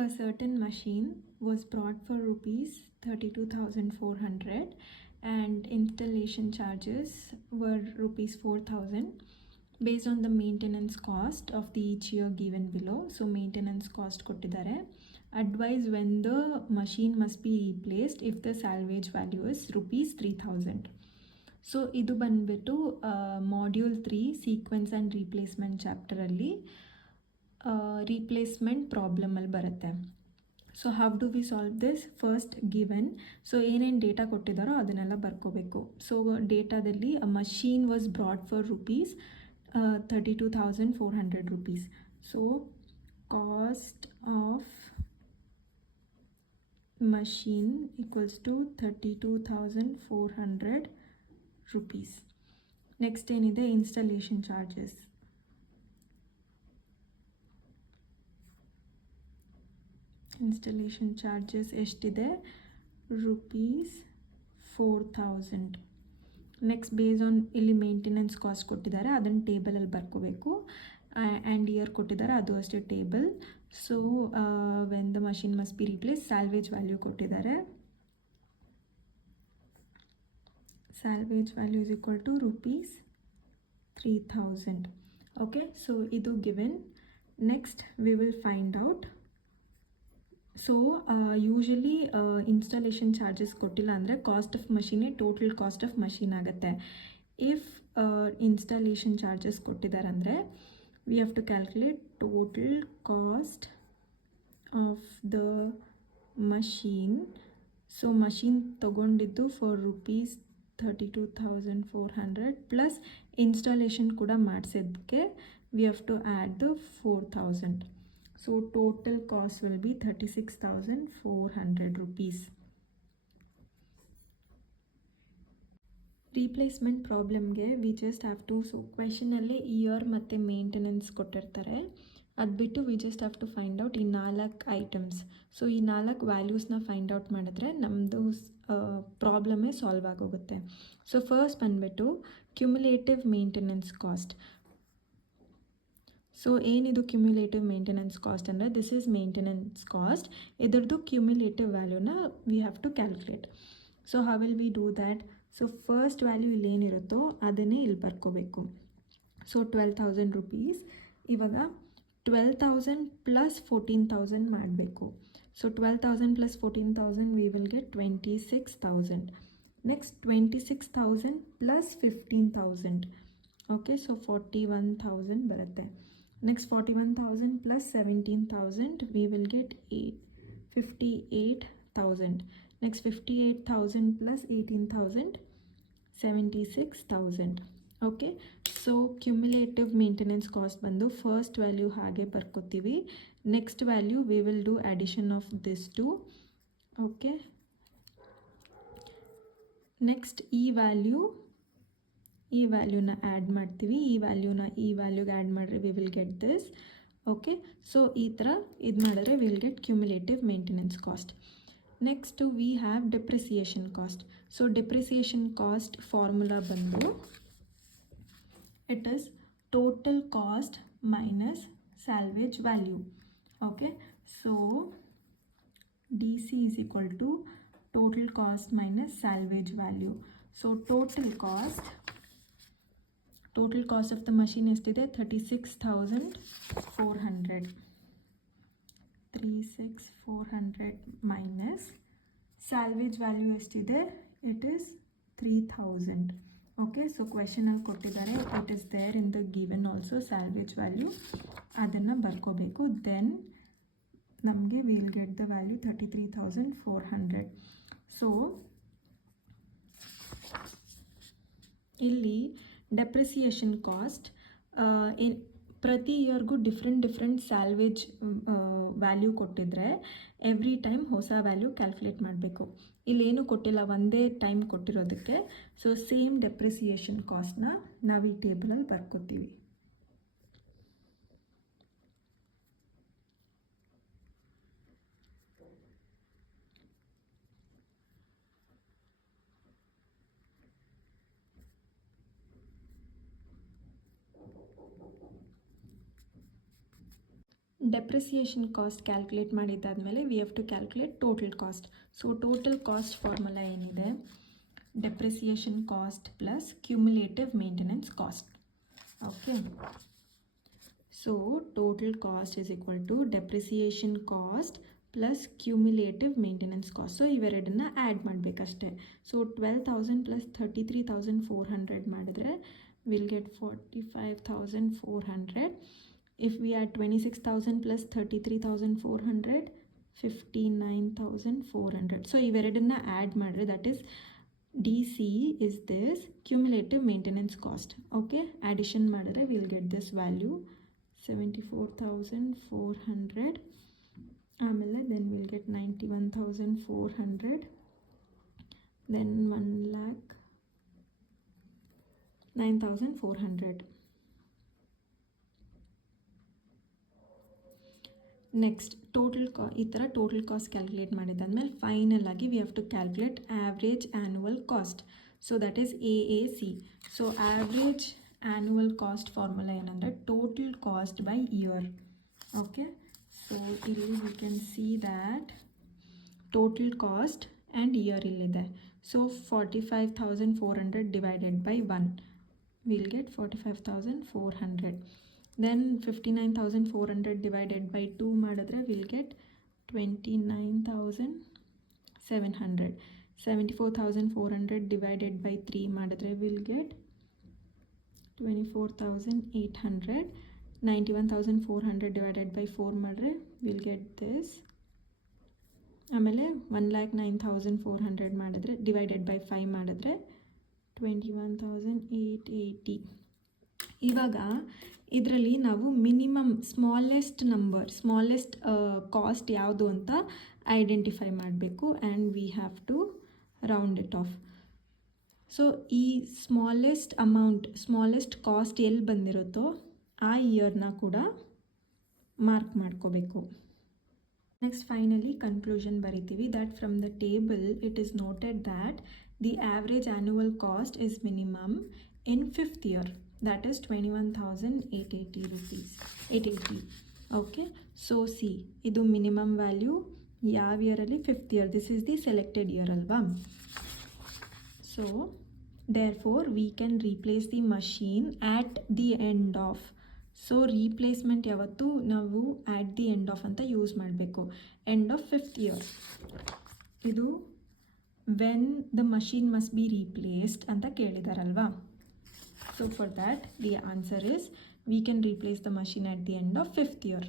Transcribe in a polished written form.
A certain machine was brought for rupees 32,400 and installation charges were rupees 4,000 based on the maintenance cost of the each year given below. So maintenance cost kottidare. Advise when the machine must be replaced if the salvage value is rupees 3,000. So ಇದು ಬಂದ್ಬಿಟ್ಟು module 3 sequence and replacement ಚಾಪ್ಟರಲ್ಲಿ replacement ಪ್ರಾಬ್ಲಮಲ್ಲಿ ಬರುತ್ತೆ. So how do we solve this? First given, so ಏನೇನು data ಕೊಟ್ಟಿದ್ದಾರೋ ಅದನ್ನೆಲ್ಲ ಬರ್ಕೋಬೇಕು. So ಡೇಟಾದಲ್ಲಿ a machine was brought for rupees 32,400 rupees. So cost of machine equals to 32,400 rupees. Next ಏನಿದೆ, installation charges. Installation charges ಎಷ್ಟಿದೆ? rupees 4,000. Next base on ಇಲ್ಲಿ maintenance cost ಕೊಟ್ಟಿದ್ದಾರೆ, ಅದನ್ನು ಟೇಬಲಲ್ಲಿ ಬರ್ಕೋಬೇಕು. ಆ್ಯಂಡ್ ಇಯರ್ ಕೊಟ್ಟಿದ್ದಾರೆ, ಅದು ಅಷ್ಟೇ table. So when the machine must be replace, salvage value ಕೊಟ್ಟಿದ್ದಾರೆ. Salvage value is equal to rupees 3,000. Okay, so idu given. Next we will find out. So usually installation charges kottilla andre cost of machine total cost of machine agutte. If installation charges kottidare andre we have to calculate total cost of the machine. So machine tagondiddu for rupees 32,400 plus installation kuda ಮಾಡಿಸಿದ್ದಕ್ಕೆ we have to add the 4,000. So total cost will be 36,400 rupees. Replacement ಪ್ರಾಬ್ಲಮ್ಗೆ we just have to, so question ಅಲ್ಲಿ year ಮತ್ತು maintenance ಕೊಟ್ಟಿರ್ತಾರೆ, ಅದು ಬಿಟ್ಟು we just have to find out ಈ 4 items. So ಈ 4 ವ್ಯಾಲ್ಯೂಸ್ನ find out ಮಾಡಿದ್ರೆ ನಮ್ಮದು ಪ್ರಾಬ್ಲಮೇ ಸಾಲ್ವ್ ಆಗೋಗುತ್ತೆ. ಸೊ ಫಸ್ಟ್ ಬಂದುಬಿಟ್ಟು ಕ್ಯುಮುಲೇಟಿವ್ ಮೇಂಟೆನೆನ್ಸ್ ಕಾಸ್ಟ್. ಸೊ ಏನಿದು ಕ್ಯುಮ್ಯುಲೇಟಿವ್ ಮೇಂಟೆನೆನ್ಸ್ ಕಾಸ್ಟ್ ಅಂದರೆ, ದಿಸ್ ಈಸ್ ಮೇಂಟೆನೆನ್ಸ್ ಕಾಸ್ಟ್. ಇದರದ್ದು ಕ್ಯುಮ್ಯುಲೇಟಿವ್ ವ್ಯಾಲ್ಯೂನ we have to calculate. So how will we do that? So first value ಇಲ್ಲೇನಿರುತ್ತೋ ಅದನ್ನೇ ಇಲ್ಲಿ ಬರ್ಕೋಬೇಕು. So 12,000 rupees. ಇವಾಗ 12,000 ಪ್ಲಸ್ 14,000 ಮಾಡಬೇಕು. So 12,000 plus 14,000 we will get 26,000. Next 26,000 plus 15,000. Okay, so 41,000 ಬರುತ್ತೆ. Next 41,000 plus 17,000 we will get 58,000. Next 58,000 plus 18,000 76,000. Okay, so cumulative maintenance cost ಬಂದು first value ಹಾಗೆ ಬರ್ಕೋತೀವಿ. Next value we will do addition of this two. Okay, next ಈ ವ್ಯಾಲ್ಯೂನ add ಮಾಡ್ತೀವಿ. ಈ ವ್ಯಾಲ್ಯೂಗೆ add ಮಾಡಿದ್ರೆ we will get this. Okay, so ಈ ಥರ ಇದು ಮಾಡಿದ್ರೆ we will get cumulative maintenance cost. Next we have depreciation cost. So depreciation cost formula ಬಂದು it is total cost minus salvage value. Okay, so DC is equal to total cost minus salvage value. So total cost of the machine estide 36,400. 36,400 minus salvage value estide, it is 3,000. Okay, so ಕ್ವೆಶನಲ್ಲಿ ಕೊಟ್ಟಿದ್ದಾರೆ, it is there in the given also salvage value. ಅದನ್ನು ಬರ್ಕೋಬೇಕು. Then ನಮಗೆ will get the value 33,400. So ಇಲ್ಲಿ depreciation cost ಪ್ರತಿ ಇಯರ್ಗೂ different salvage value ಕೊಟ್ಟಿದ್ರೆ every time ಹೊಸ ವ್ಯಾಲ್ಯೂ ಕ್ಯಾಲ್ಕುಲೇಟ್ ಮಾಡಬೇಕು. ಇಲ್ಲೇನು ಕೊಟ್ಟಿಲ್ಲ, ಒಂದೇ ಟೈಮ್ ಕೊಟ್ಟಿರೋದಕ್ಕೆ. ಸೊ ಸೇಮ್ ಡೆಪ್ರಿಸಿಯೇಷನ್ ಕಾಸ್ಟ್ನ ನಾವು ಈ ಟೇಬಲಲ್ಲಿ ಬರ್ಕೋತೀವಿ. ಡೆಪ್ರಿಸಿಯೇಷನ್ ಕಾಸ್ಟ್ ಕ್ಯಾಲ್ಕುಲೇಟ್ ಮಾಡಿದ್ದಾದಮೇಲೆ we have to calculate total cost. So total cost formula ಏನಿದೆ, depreciation cost plus cumulative maintenance cost. Okay, so total cost is equal to depreciation cost plus cumulative maintenance cost. So ಇವೆರಡನ್ನ add ಮಾಡಬೇಕಷ್ಟೆ. So 12,000 plus 33,400 ಮಾಡಿದ್ರೆ will get 45,400. If we add 26,000 plus 33,400, 59,400. So ಇವೆರಡನ್ನ ಆ್ಯಡ್ ಮಾಡಿದ್ರೆ that is DC is this cumulative maintenance cost. Okay, addition ಮಾಡಿದ್ರೆ will get this value 74,400. ಆಮೇಲೆ then will get 91,400. Then 1,09,400. Next ಈ ಥರ ಟೋಟಲ್ ಕಾಸ್ಟ್ ಕ್ಯಾಲ್ಕುಲೇಟ್ ಮಾಡಿದ್ದಾದ್ಮೇಲೆ final ಆಗಿ we have to calculate average annual cost. So that is AAC. So average annual cost formula ಏನಂದರೆ total cost by year. Okay, so ಇಲ್ಲಿ we can see that total cost and year ಇಲ್ಲಿದೆ. So 45,400 divided by 1 will get 45,400. Then 59,400 divided by 2 ಮಾಡಿದ್ರೆ will get 29,700. 74,400 divided by 3 ಮಾಡಿದ್ರೆ will get 24,800. 91,400 divided by 4 ಮಾಡಿದ್ರೆ will get this. ಆಮೇಲೆ 1,09,400 ಮಾಡಿದ್ರೆ divided by 5 ಮಾಡಿದ್ರೆ 21,880. ಇವಾಗ ಇದರಲ್ಲಿ ನಾವು ಮಿನಿಮಮ್ ಸ್ಮಾಲೆಸ್ಟ್ ಕಾಸ್ಟ್ ಯಾವುದು ಅಂತ ಐಡೆಂಟಿಫೈ ಮಾಡಬೇಕು and we have to round it off. So ಈ ಸ್ಮಾಲೆಸ್ಟ್ ಕಾಸ್ಟ್ ಎಲ್ಲಿ ಬಂದಿರುತ್ತೋ ಆ ಇಯರ್ನ ಕೂಡ ಮಾರ್ಕ್ ಮಾಡ್ಕೋಬೇಕು. ನೆಕ್ಸ್ಟ್ ಫೈನಲಿ ಕನ್ಕ್ಲೂಷನ್ ಬರಿತೀವಿ that from the table it is noted that the average annual cost is minimum in 5th year. That is 21,880 rupees. 880. Okay, so see, idu minimum value yav year alli 5th year. This is the selected year alva. So therefore we can replace the machine at the end of. So replacement yavattu navu at the end of anta use ಮಾಡಬೇಕು. End of 5th year. Idu when the machine must be replaced anta ಕೇಳಿದಾರಲ್ವಾ. So for that the answer is we can replace the machine at the end of 5th year.